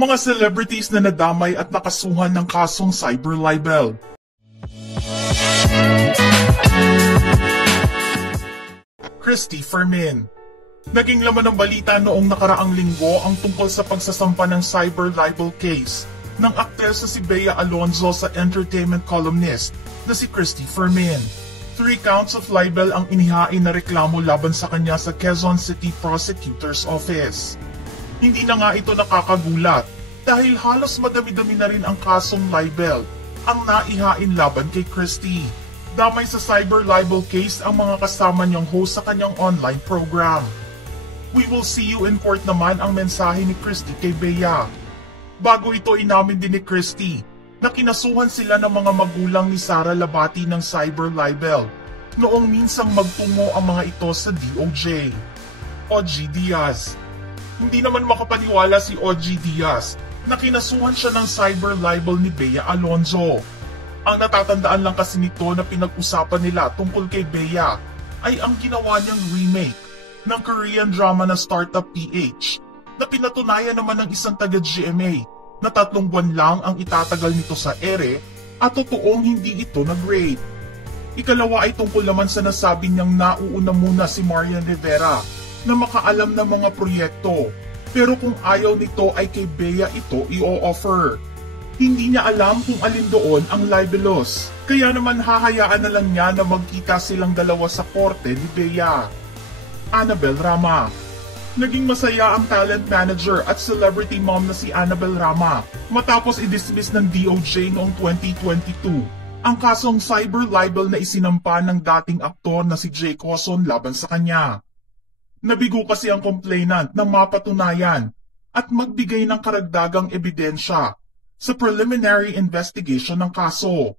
Mga celebrities na nadamay at nakasuhan ng kasong cyber libel. Christy Fermin. Naging laman ng balita noong nakaraang linggo ang tungkol sa pagsasampa ng cyber libel case ng aktres na si Bea Alonzo sa entertainment columnist na si Christy Fermin. 3 counts of libel ang inihain na reklamo laban sa kanya sa Quezon City Prosecutor's Office. Hindi na nga ito nakakagulat dahil halos madami-dami na rin ang kasong libel ang naihain laban kay Christy. Damay sa cyber libel case ang mga kasama niyang host sa kanyang online program. We will see you in court naman ang mensahe ni Christy kay Bea. Bago ito inamin din ni Christy na kinasuhan sila ng mga magulang ni Sara Labati ng cyber libel noong minsang magtungo ang mga ito sa DOJ. OG Diaz. Hindi naman makapaniwala si OG Diaz na kinasuhan siya ng cyber libel ni Bea Alonzo. Ang natatandaan lang kasi nito na pinag-usapan nila tungkol kay Bea ay ang ginawa niyang remake ng Korean drama na Startup PH na pinatunayan naman ng isang taga-GMA na 3 buwan lang ang itatagal nito sa ere at totoong hindi ito nag-rape. Ikalawa ay tungkol naman sa nasabi niyang nauuna muna si Marian Rivera na makaalam ng mga proyekto pero kung ayaw nito ay kay Bea ito i-o-offer. Hindi niya alam kung alin doon ang libelous, kaya naman hahayaan na lang niya na magkita silang dalawa sa korte ni Bea. Annabel Rama. Naging masaya ang talent manager at celebrity mom na si Annabel Rama matapos i-dismiss ng DOJ noong 2022 ang kasong cyber libel na isinampa ng dating aktor na si Jay Coson laban sa kanya. Nabigo kasi ang complainant na mapatunayan at magbigay ng karagdagang ebidensya sa preliminary investigation ng kaso.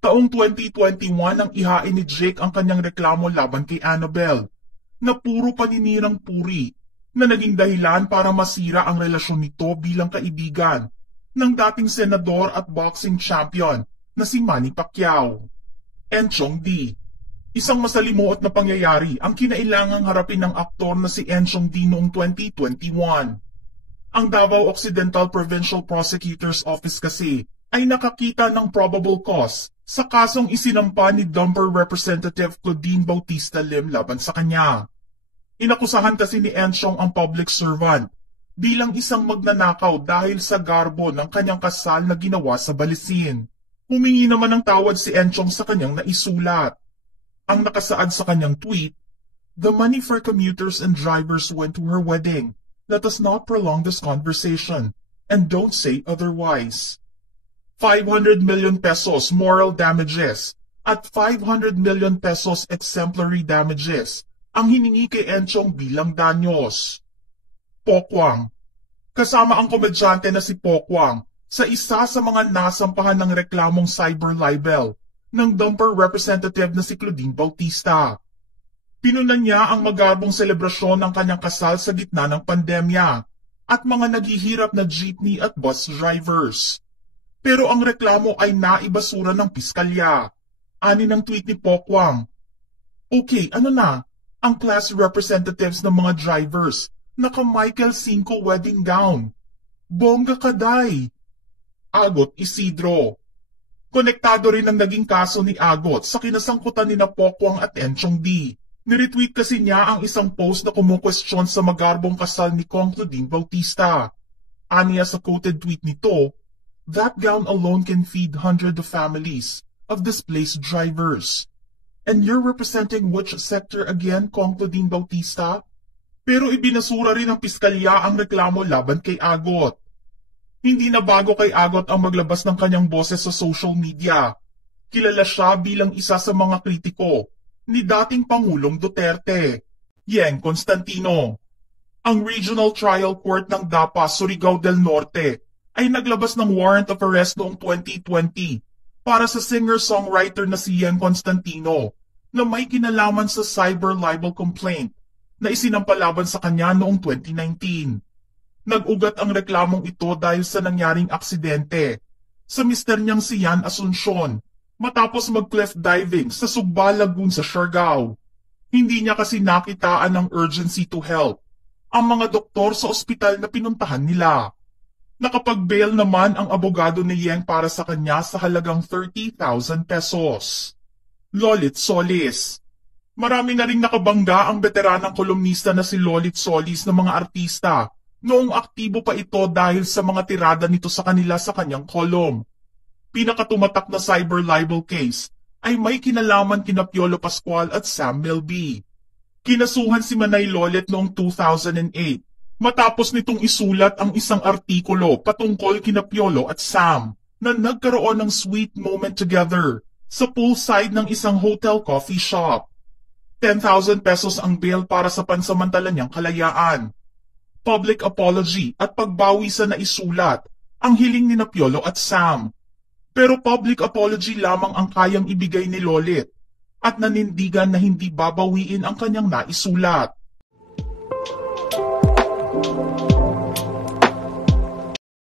Taong 2021 nang ihain ni Jake ang kanyang reklamo laban kay Annabel na puro paninirang puri na naging dahilan para masira ang relasyon nito bilang kaibigan ng dating senador at boxing champion na si Manny Pacquiao. Enchong D. Isang masalimuot na pangyayari ang kinailangang harapin ng aktor na si Enchong D noong 2021. Ang Davao Occidental Provincial Prosecutor's Office kasi ay nakakita ng probable cause sa kasong isinampa ni Dumper Representative Claudine Bautista Lim laban sa kanya. Inakusahan kasi ni Enchong ang public servant bilang isang magnanakaw dahil sa garbo ng kanyang kasal na ginawa sa Balisin. Humingi naman ng tawad si Enchong sa kanyang naisulat. Ang nakasaad sa kanyang tweet, "The money for commuters and drivers went to her wedding. Let us not prolong this conversation, and don't say otherwise." 500 million pesos moral damages at 500 million pesos exemplary damages ang hiningi kay Enchong bilang danyos. Pokwang. Kasama ang komedyante na si Pokwang sa isa sa mga nasampahan ng reklamong cyber libel ng Dumper Representative na si Claudine Bautista. Pinunan niya ang magarbong selebrasyon ng kanyang kasal sa gitna ng pandemya at mga naghihirap na jeepney at bus drivers. Pero ang reklamo ay naibasura ng piskalya. Ani ng tweet ni Pokwang, "Okay, ano na? Ang class representatives ng mga drivers, naka Michael Cinco wedding gown. Bongga kaday." Agot Isidro. Konektado rin ang naging kaso ni Agot sa kinasangkutan ni Pokwang at Enchong D. Niretweet kasi niya ang isang post na kumukwestiyon sa magarbong kasal ni Kong Claudine Bautista. Aniya sa quoted tweet nito, "That gown alone can feed hundreds of families of displaced drivers. And you're representing which sector again, Kong Claudine Bautista?" Pero ibinasura rin ng piskalya ang reklamo laban kay Agot. Hindi na bago kay Agot ang maglabas ng kanyang boses sa social media. Kilala siya bilang isa sa mga kritiko ni dating Pangulong Duterte. Yeng Constantino. Ang Regional Trial Court ng Dapa, Surigao del Norte ay naglabas ng warrant of arrest noong 2020 para sa singer-songwriter na si Yeng Constantino na may kinalaman sa cyber libel complaint na isinampalaban sa kanya noong 2019. Nag-ugat ang reklamong ito dahil sa nangyaring aksidente sa mister niyang si Yan Asuncion matapos mag-cliff diving sa Sugba Lagoon sa Siargao. Hindi niya kasi nakitaan ng urgency to help ang mga doktor sa ospital na pinuntahan nila. Nakapag-bail naman ang abogado ni Yeng para sa kanya sa halagang 30,000 pesos. Lolit Solis. Marami na ring nakabangga ang veteranang kolumnista na si Lolit Solis ng mga artista noong aktibo pa ito dahil sa mga tirada nito sa kanila sa kanyang kolum. Pinakatumatak na cyber libel case ay may kinalaman kina Piolo Pascual at Sam Milby. Kinasuhan si Manay Lolit noong 2008 matapos nitong isulat ang isang artikulo patungkol kina Piolo at Sam na nagkaroon ng sweet moment together sa poolside ng isang hotel coffee shop. 10,000 pesos ang bail para sa pansamantala niyang kalayaan. Public apology at pagbawi sa naisulat ang hiling ni Piolo at Sam. Pero public apology lamang ang kayang ibigay ni Lolit at nanindigan na hindi babawiin ang kanyang naisulat.